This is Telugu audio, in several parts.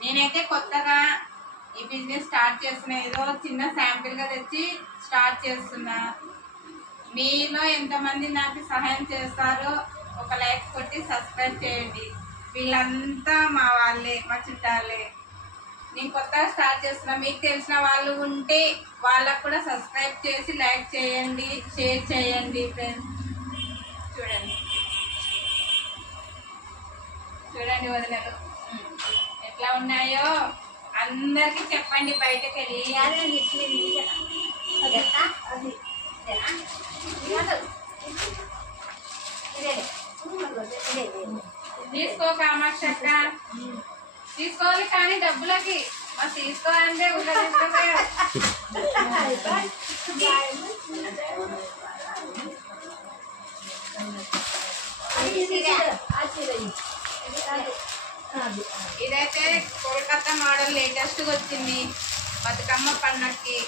నేనైతే కొత్తగా ఈ బిజినెస్ స్టార్ట్ చేస్తున్నా, ఏదో చిన్న శాంపిల్ గా తెచ్చి స్టార్ట్ చేస్తున్నా. మీలో ఎంతమంది నాకు సహాయం చేస్తారో ఒక లైక్ కొట్టి సబ్స్క్రైబ్ చేయండి. వీళ్ళంతా మా వాళ్ళే, మా చుట్టాలే. నేను కొత్తగా స్టార్ట్ చేస్తున్నా. మీకు తెలిసిన వాళ్ళు ఉంటే వాళ్ళకు కూడా సబ్స్క్రైబ్ చేసి లైక్ చేయండి, షేర్ చేయండి ఫ్రెండ్స్. చూడండి చూడండి వదిలేరు ఎట్లా ఉన్నాయో అందరికి చెప్పండి. బయటకు వెళ్ళి తీసుకో కామాక్షి అక్క, తీసుకోవాలి కానీ డబ్బులకి మరి తీసుకోవాలంటే ఇదైతే కోల్కతా మోడల్ లేటెస్ట్ గా వచ్చింది బతుకమ్మ పండక్కి.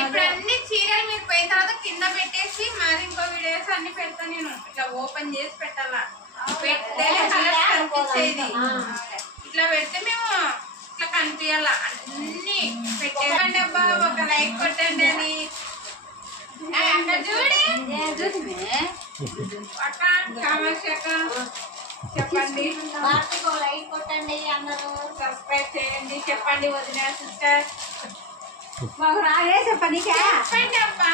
ఇప్పుడు అన్ని చీరలు మీరు పోయిన తర్వాత కింద పెట్టేసి మరి ఇంకో వీడియోస్ అన్ని పెడతా. నేను ఇట్లా ఓపెన్ చేసి పెట్టాలా, పెడితే కలర్స్ కనిపించేది. ఇట్లా పెడితే మేము ఇట్లా కనిపించాల అన్ని పెట్టేయండి. అబ్బా ఒక లైక్ కొట్టండి అని అక్కడ చూడి అక్క కామాక్షి అక్క చెప్పండి. లైక్ కొట్టండి, అందరూ సబ్స్క్రైబ్ చేయండి. చెప్పండి వదిన సిస్టర్ మాకు రాగే చెప్పండి. చెప్పండి అబ్బా,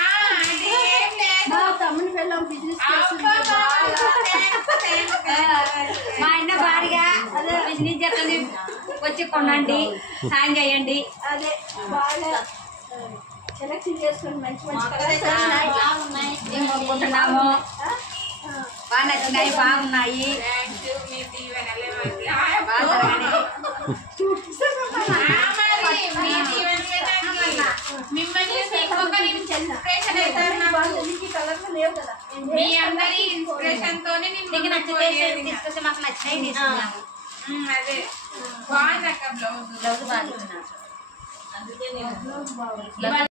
తమ్ముని పిల్లలు బిజినెస్ మా అన్న భారీగా బిజినెస్ చేస్తుంది, వచ్చి కొనండి, సాయం చేయండి. అదే బాగా సెలెక్షన్ చేసుకుని మంచి మంచి కొనుక్కుంటున్నాము. బాగా నచ్చినాయి, బాగున్నాయి. మీ అందరి ఇన్స్పిరేషన్ తోనే మాకు నచ్చినాయి. అదే బాగుంది అక్క, బ్లౌజ్ బాగా